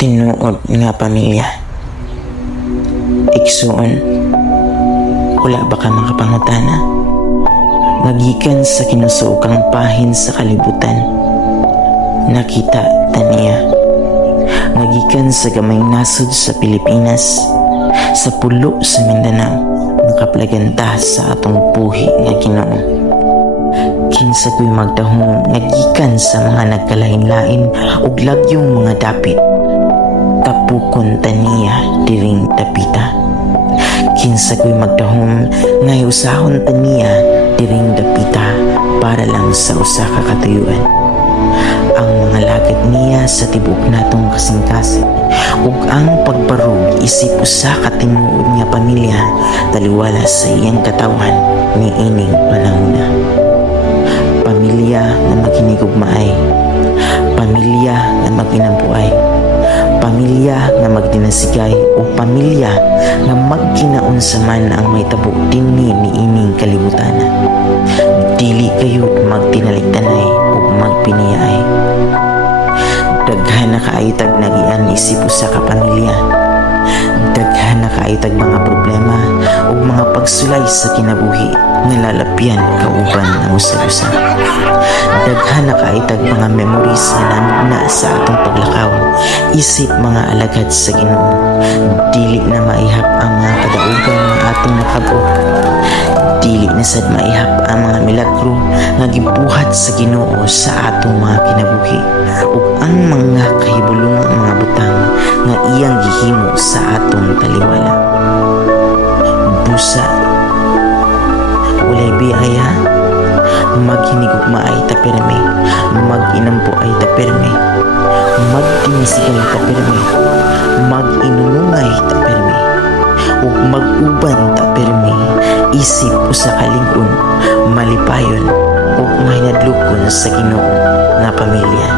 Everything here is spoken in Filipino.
Tinuod nga pamilya. Igsuon, wala ba ka makapangutana? Magikan sa kinusukang pahin sa kalibutan, nakita taniya. Magikan sa gamay nasod sa Pilipinas, sa pulo sa Mindanao, nakaplaganta sa atong puhi nga Ginoo. Kinsa ko'y magdahom nagikan sa mga nagkalain-lain ug lagyong mga dapit, tapukon taniya diring dapita. Kinsa ko'y magdahom ngay usahon taniya diring dapita para lang sa usa ka katuyuan. Ang mga lagad niya sa tibok natong kasing-kasing ug ang pagbarog isip usa ka tinuod nga pamilya taliwala sa iyang katawan ni ining panahona. Pamilya na maghinigugmaay, pamilya na maginampuay, pamilya nga magdinasigay o pamilya nga magkinaunsa man ang may tabo dinhi ni ining kalibutan. Dili kayo magtinaligtanay o magpiniyaay. Daghan na kaaytag nagian isip sa kapamilya. Daghan na kaaytag mga problema o mga pagsulay sa kinabuhi nga lalapyan kauban ang usa-usa. Daghan na kaaytag mga memories nga nanugna sa atong paglakaw isip mga alagad sa Ginoo. Dili na maihap ang mga kadaugan nga atong nakabot. Dili na sad maihap ang mga milagro nga gibuhat sa Ginoo sa atong mga kinabuhi ug ang mga kahibulongang mga butang nga iyang gihimo sa atong taliwala. Busa, walay biyaya, maghinigugmaay ta pirmi, mag-inampo ay ta pirmi, magtinisigay ta pirmi, mag-inunungay ta pirmi, ug mag-uban ta pirmi, isip usa ka lig-on, malipayon ug mahinadlokon sa Ginoo nga pamilya.